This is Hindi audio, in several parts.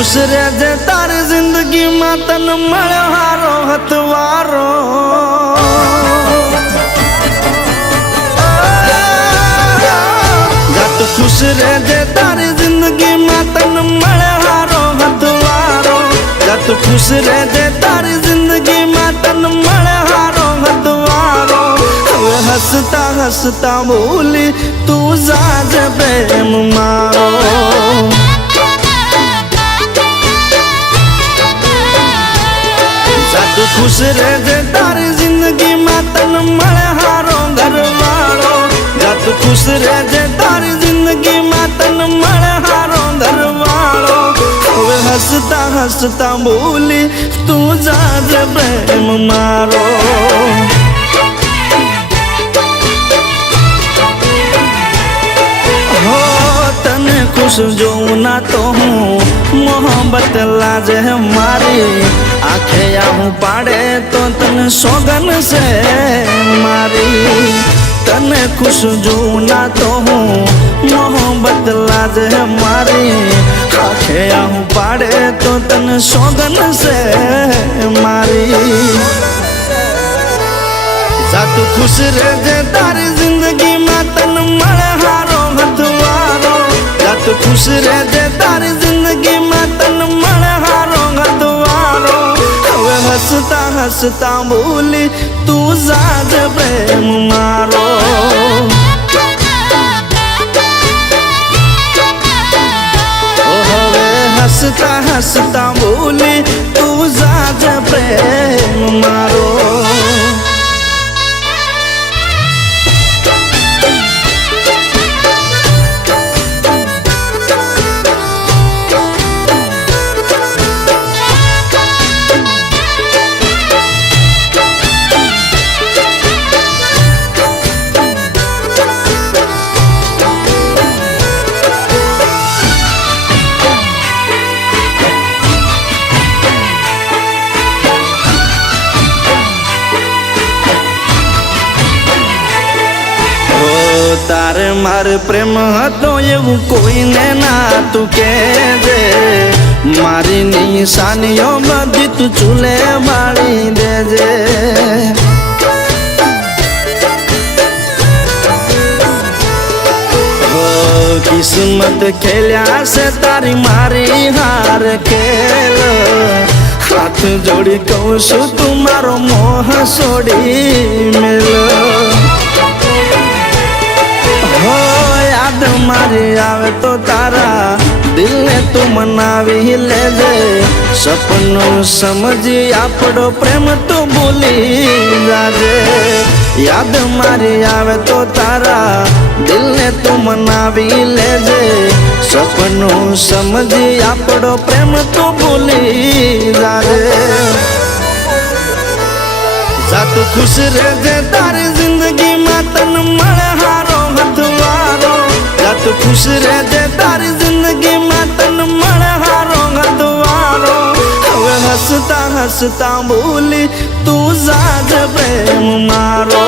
खुश रहे तारी जिंदगी में तन मळे हारो हथवारो। तू खुश रहे तारी जिंदगी में तन मळे हारो हथवारो। तू खुश रहे तारी जिंदगी में तन मळे हारो हथवारो। हंसता हंसता बोली तू जाज प्रेम मारो। तू खुश रहे तारी जिंदगी में तन मळे हारो घरवालो। तू खुश रहे तारी जिंदगी में तन मळे हारो घरवालो। हंसता हंसता बोली तू जाज प्रेम मारो। हो तने खुश जो ना तो हूँ मोहब्बत लाज है मारी। आखे आहूँ पाड़े तो तने सोगन से मारी। तने खुश जो ना तो हूँ मोहब्बत लाज है मारी। आखे आहूँ पाड़े तो तने सोगन से मारी। तू खुश रहे तारी जिंदगी में तन मळे हारो हथवारो। तू खुश रहे तारी जिंदगी में तन मळे हारो हथवारो। हंसता हंसता बोली तू जाज प्रेम मारो। हंसता हंसता बोली तू जाज प्रेम मारो। तारे मारे प्रेम हतो एवं कोई ने ना तू कहे। मारी निशानियों बदी तू चूल्हे बाड़ी दे। हो किस्मत खेलिया से तारी मारी हार खेल। हाथ जोड़ी कहूँ सु तुम्हारो मोह सोड़ी मिल। हो याद मारी आवे तो तारा दिल ने तू मनावी ले जे। सपनों समझी आपड़ो प्रेम तू भूली जाजे। याद मारी आवे तो तारा दिल ने तू मनावी ले जे। सपनों समझी आपड़ो प्रेम तू भूली जाजे। तू खुश रहे तारी जिंदगी में तन मळे हारो हथवारो। तू खुश रहे तारी जिंदगी में तन मळे हारो हथवारो। हंसता हंसता बोली तू जाज प्रेम मारो।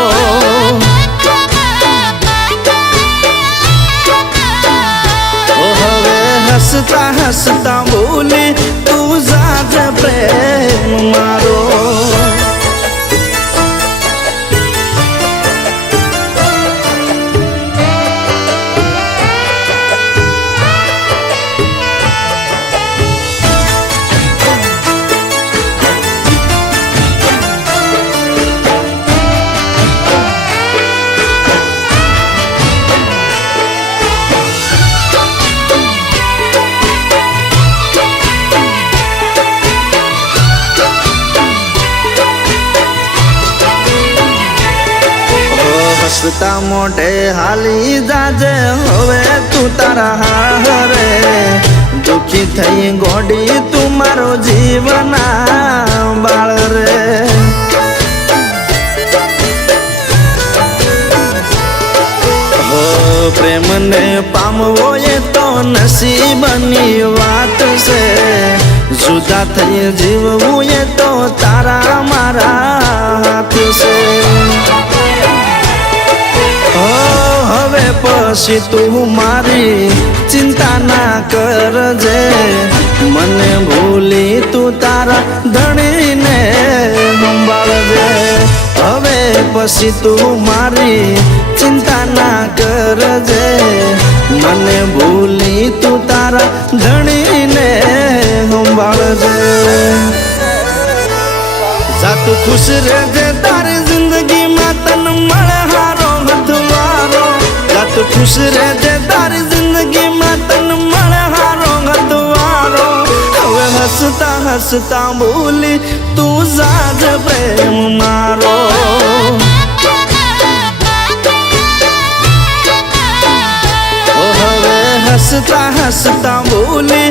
हंसता हंसता बोली तू जाज प्रेम मारो। हंसता मोटे हाली जाजे होवे तू तारा हारे। दुखी थई गोडी तुम्हारो जीवना बाळ रे। हो प्रेम ने पामवो ये तो नसीबनी बात से। जुदा थई जीववू ये तो तारा मारा हाथ से। હવે પછી તું મારી ચિંતા ના કરજે, મને ભૂલી તું તારા ધણીને સંભાળજે. હવે પછી તું મારી ચિંતા ના કરજે, મને ભૂલી તું તારા ધણીને સંભાળજે. જાતું ખુશ રહેજે તારી જિંદગીમાં તન મળે હારો હથવારો. જાતું ખુશ રહેજે તારી જિંદગીમાં તન મળે હારો હથવારો. હવે હસતા હસતા બોલી તું જાજ પ્રેમ મારો. હવે હસતા હસતા બોલી